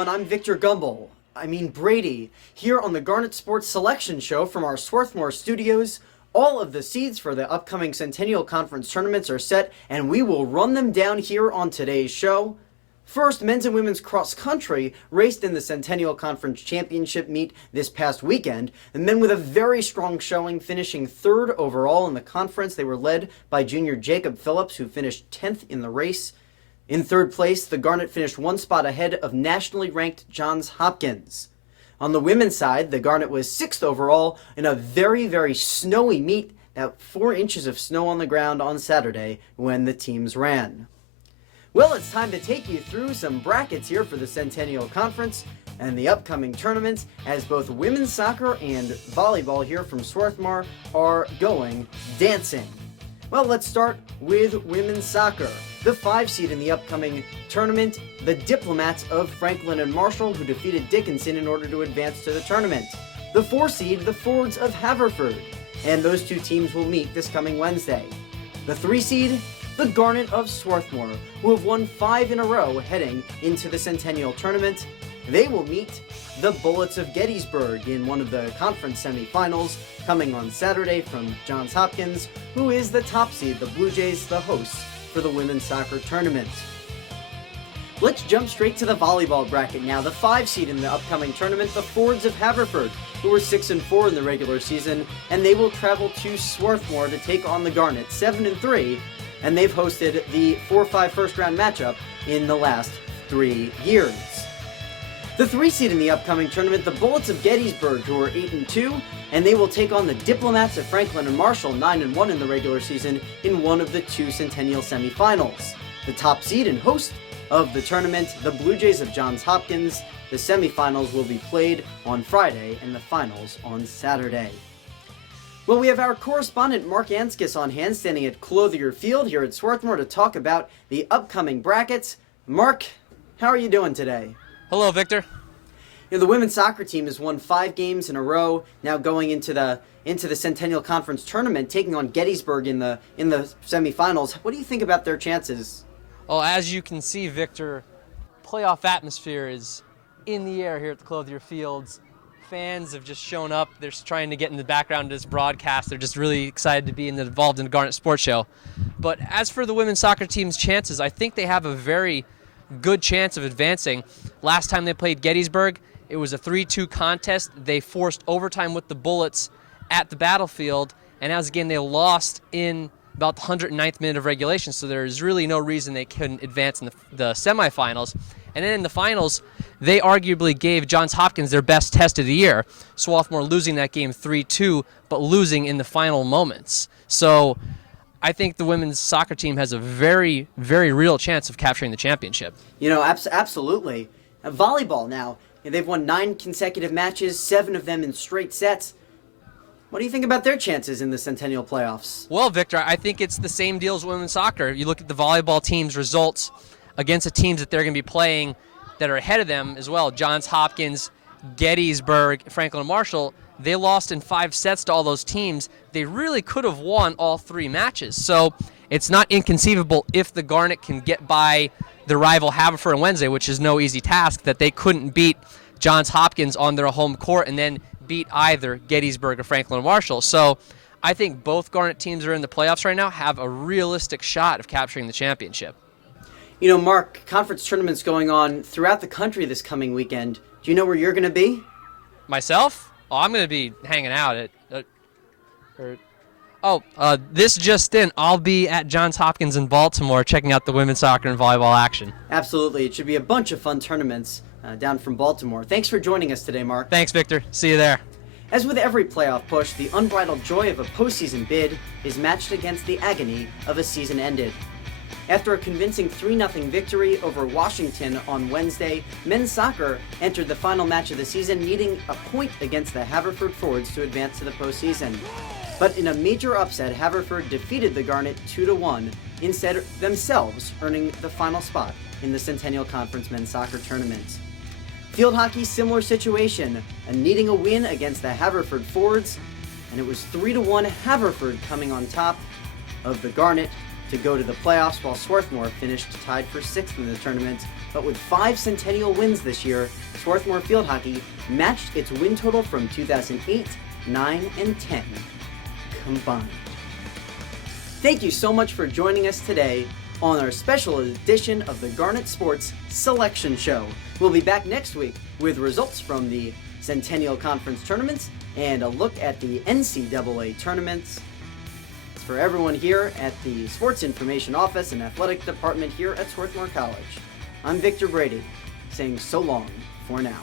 everyone, I'm Victor Brady, here on the Garnet Sports Selection Show from our Swarthmore studios. All of the seeds for the upcoming Centennial Conference tournaments are set, and we will run them down here on today's show. First, men's and women's cross country raced in the Centennial Conference Championship meet this past weekend. The men with a very strong showing, finishing third overall in the conference. They were led by junior Jacob Phillips, who finished 10th in the race. In third place, the Garnet finished one spot ahead of nationally ranked Johns Hopkins. On the women's side, the Garnet was 6th overall in a very, very snowy meet, about 4 inches of snow on the ground on Saturday when the teams ran. Well, it's time to take you through some brackets here for the Centennial Conference and the upcoming tournaments, as both women's soccer and volleyball here from Swarthmore are going dancing. Well, let's start with women's soccer. The 5 seed in the upcoming tournament, the Diplomats of Franklin and Marshall, who defeated Dickinson in order to advance to the tournament. The 4 seed, the Fords of Haverford, and those two teams will meet this coming Wednesday. The 3 seed, the Garnet of Swarthmore, who have won 5 in a row heading into the Centennial Tournament. They will meet the Bullets of Gettysburg in one of the conference semifinals coming on Saturday from Johns Hopkins, who is the top seed, the Blue Jays, the hosts for the women's soccer tournament. Let's jump straight to the volleyball bracket now. The 5 seed in the upcoming tournament, the Fords of Haverford, who were 6-4 in the regular season, and they will travel to Swarthmore to take on the Garnet, 7-3, and they've hosted the 4-5 first round matchup in the last 3 years. The 3 seed in the upcoming tournament, the Bullets of Gettysburg, who are 8-2, and they will take on the Diplomats of Franklin and Marshall, 9-1 in the regular season, in one of the 2 Centennial semifinals. The top seed and host of the tournament, the Blue Jays of Johns Hopkins. The semifinals will be played on Friday and the finals on Saturday. Well, we have our correspondent Mark Anskis on hand, standing at Clothier Field here at Swarthmore to talk about the upcoming brackets. Mark, how are you doing today? Hello, Victor. You know, the women's soccer team has won 5 games in a row, now going into the Centennial Conference tournament, taking on Gettysburg in the semifinals. What do you think about their chances? Well, as you can see, Victor, playoff atmosphere is in the air here at the Clothier Fields. Fans have just shown up. They're just trying to get in the background of this broadcast. They're just really excited to be involved in the Garnet Sports Show. But as for the women's soccer team's chances, I think they have a very good chance of advancing. Last time they played Gettysburg, it was a 3-2 contest. They forced overtime with the Bullets at the battlefield, and as again, they lost in about the 109th minute of regulation, so there's really no reason they couldn't advance in the semifinals. And then in the finals, they arguably gave Johns Hopkins their best test of the year, Swarthmore losing that game 3-2, but losing in the final moments. So I think the women's soccer team has a very, very real chance of capturing the championship. You know, absolutely. Volleyball now, they've won 9 consecutive matches, 7 of them in straight sets. What do you think about their chances in the Centennial playoffs? Well, Victor, I think it's the same deal as women's soccer. You look at the volleyball team's results against the teams that they're going to be playing that are ahead of them as well. Johns Hopkins, Gettysburg, Franklin and Marshall, they lost in 5 sets to all those teams. They really could have won all 3 matches. So it's not inconceivable if the Garnet can get by the rival Haverford on Wednesday, which is no easy task, that they couldn't beat Johns Hopkins on their home court and then beat either Gettysburg or Franklin and Marshall. So I think both Garnet teams that are in the playoffs right now have a realistic shot of capturing the championship. You know, Mark, conference tournaments going on throughout the country this coming weekend. Do you know where you're going to be? Myself? Oh, I'm going to be hanging out at... this just in, I'll be at Johns Hopkins in Baltimore checking out the women's soccer and volleyball action. Absolutely. It should be a bunch of fun tournaments down from Baltimore. Thanks for joining us today, Mark. Thanks, Victor. See you there. As with every playoff push, the unbridled joy of a postseason bid is matched against the agony of a season ended. After a convincing 3-0 victory over Washington on Wednesday, men's soccer entered the final match of the season, needing a point against the Haverford Fords to advance to the postseason. But in a major upset, Haverford defeated the Garnet 2-1, instead themselves earning the final spot in the Centennial Conference men's soccer tournament. Field hockey, similar situation, and needing a win against the Haverford Fords, and it was 3-1 Haverford coming on top of the Garnet to go to the playoffs, while Swarthmore finished tied for 6th in the tournament. But with 5 Centennial wins this year, Swarthmore Field Hockey matched its win total from 2008, 9, and 10 combined. Thank you so much for joining us today on our special edition of the Garnet Sports Selection Show. We'll be back next week with results from the Centennial Conference tournaments and a look at the NCAA tournaments. For everyone here at the Sports Information Office and Athletic Department here at Swarthmore College, I'm Victor Brady, saying so long for now.